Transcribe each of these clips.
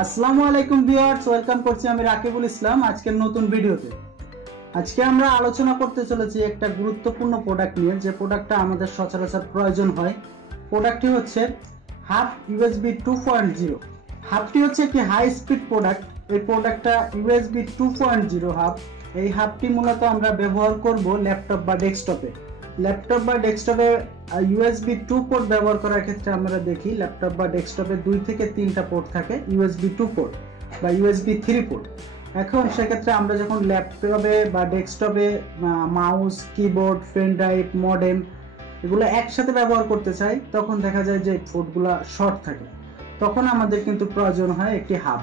আসসালামু আলাইকুম viewers, welcome করছি আমি রাকিবুল ইসলাম আজকের নতুন ভিডিওতে। আজকে আমরা আলোচনা করতে চলেছি একটা গুরুত্বপূর্ণ প্রোডাক্ট নিয়ে, যে প্রোডাক্টটা আমাদের সচরাচর প্রয়োজন হয়। প্রোডাক্টটি হচ্ছে হাব ইউএসবি 2.0। হাবটি হচ্ছে একটি হাই স্পিড প্রোডাক্ট। এই প্রোডাক্টটা ইউএসবি 2.0 হাব। এই হাবটি মূলত আমরা ব্যবহার করব ল্যাপটপ বা ডেস্কটপে। ল্যাপটপ বা ডেস্কটপে ইউএসবি 2 পোর্ট ব্যবহার করার ক্ষেত্রে আমরা দেখি ল্যাপটপ বা ডেস্কটপে 2 থেকে 3টা পোর্ট থাকে ইউএসবি 2 পোর্ট বা ইউএসবি 3 পোর্ট। এখন সেক্ষেত্রে আমরা যখন ল্যাপটপে বা ডেস্কটপে mouse, keyboard, pen drive, modem এগুলো একসাথে ব্যবহার করতে চাই, তখন দেখা যায় যে পোর্টগুলো শর্ট থাকে। তখন আমাদের কিন্তু প্রয়োজন হয় একটি হাব।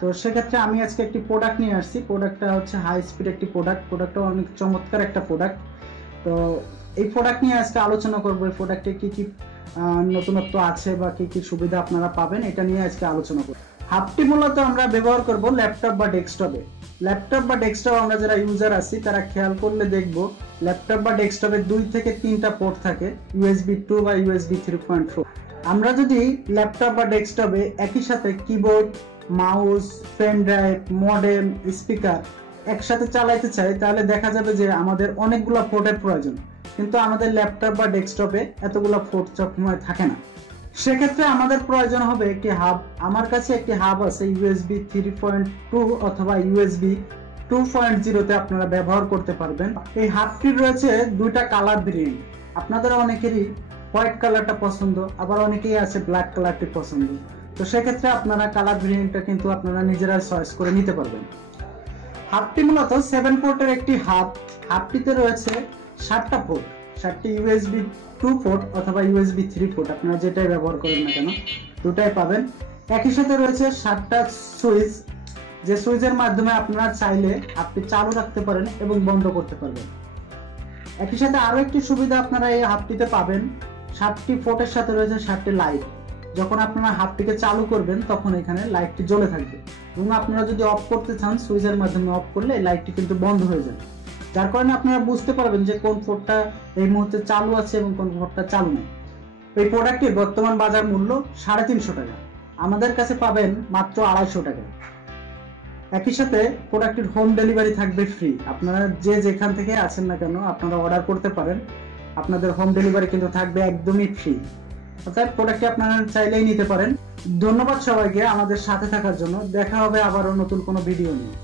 তো সেক্ষেত্রে আমি আজকে একটি প্রোডাক্ট নিয়ে আসছি। প্রোডাক্টটা হচ্ছে হাই স্পিড একটি প্রোডাক্টটা অনেক চমৎকার একটা প্রোডাক্ট। তো এই প্রোডাক্ট নিয়ে আজকে আলোচনা করবো। এই প্রোডাক্টে কি কি নতুনত্ব আছে বা কি কি সুবিধা আপনারা পাবেন, এটা নিয়ে আজকে আলোচনা করব। হাবটি মূলত আমরা ব্যবহার করব ল্যাপটপ বা ডেস্কটপে। ল্যাপটপ বা ডেস্কটপ আমরা যারা ইউজার আছি তারা খেয়াল করলে দেখবো ল্যাপটপ বা ডেস্কটপে 2 থেকে 3টা পোর্ট থাকে ইউএসবি 2 বা ইউএসবি 3.4। আমরা যদি ল্যাপটপ বা ডেস্কটপে একই সাথে keyboard, mouse, pen drive, modem, speaker একসাথে চালাইতে চাই, তাহলে দেখা যাবে যে আমাদের অনেকগুলো পোর্টের প্রয়োজন, কিন্তু আমাদের ল্যাপটপ বা ডেস্কটপে এতগুলো পোর্ট সবসময় থাকে না। সেক্ষেত্রে আমাদের প্রয়োজন হবে একটি হাব। আমার কাছে একটি হাব আছে ইউএসবি 3.2 অথবা ইউএসবি 2.0 আপনারা ব্যবহার করতে পারবেন। এই হাবটির রয়েছে 2টা কালার ভেরিয়েন্ট। আপনাদের অনেকেরই হোয়াইট কালারটা পছন্দ, আবার অনেকেই আছে ব্ল্যাক কালারটি পছন্দ। তো সেক্ষেত্রে আপনারা কালার ভেরিয়েন্টটা কিন্তু আপনারা নিজেরা চয়েস করে নিতে পারবেন। হাবটি মূলত 7 পোর্টের একটি হাব। হাবটিতে রয়েছে 7টা পোর্ট, 7টি ইউএসবি 2 পোর্ট অথবা ইউএসবি 3 পোর্ট, আপনারা যেটাই ব্যবহার করেন না কেন দুটাই পাবেন। একই সাথে রয়েছে 7টা সুইচ, যে সুইচের মাধ্যমে আপনারা চাইলে হাবটি চালু রাখতে পারেন এবং বন্ধ করতে পারবেন। একই সাথে আরো একটি সুবিধা আপনারা এই হাবটিতে পাবেন, 7টি পোর্টের সাথে রয়েছে 7টি লাইট। যখন আপনারা হাবটিকে চালু করবেন তখন এখানে লাইটটি জ্বলে থাকবে, এবং আপনারা যদি অফ করতে চান সুইচের মাধ্যমে অফ করলে লাইটটি কিন্তু বন্ধ হয়ে যাবে। যার কারণে আপনারা বুঝতে পারবেন যে কোন পোর্টটা এই মুহূর্তে চালু আছে এবং কোন পোর্টটা চালু নেই। এই প্রোডাক্টটির বর্তমান বাজার মূল্য 350 টাকা, আমাদের কাছে পাবেন মাত্র 250 টাকা। একই সাথে প্রোডাক্টটির হোম ডেলিভারি থাকবে ফ্রি। আপনারা যে যেখান থেকে আছেন না কেন আপনারা অর্ডার করতে পারেন, আপনাদের হোম ডেলিভারি কিন্তু থাকবে একদমই ফ্রি। অর্থাৎ প্রোডাক্টটি আপনারা চাইলেই নিতে পারেন। ধন্যবাদ সবাইকে আমাদের সাথে থাকার জন্য। দেখা হবে আবারও নতুন কোনো ভিডিও নিয়ে।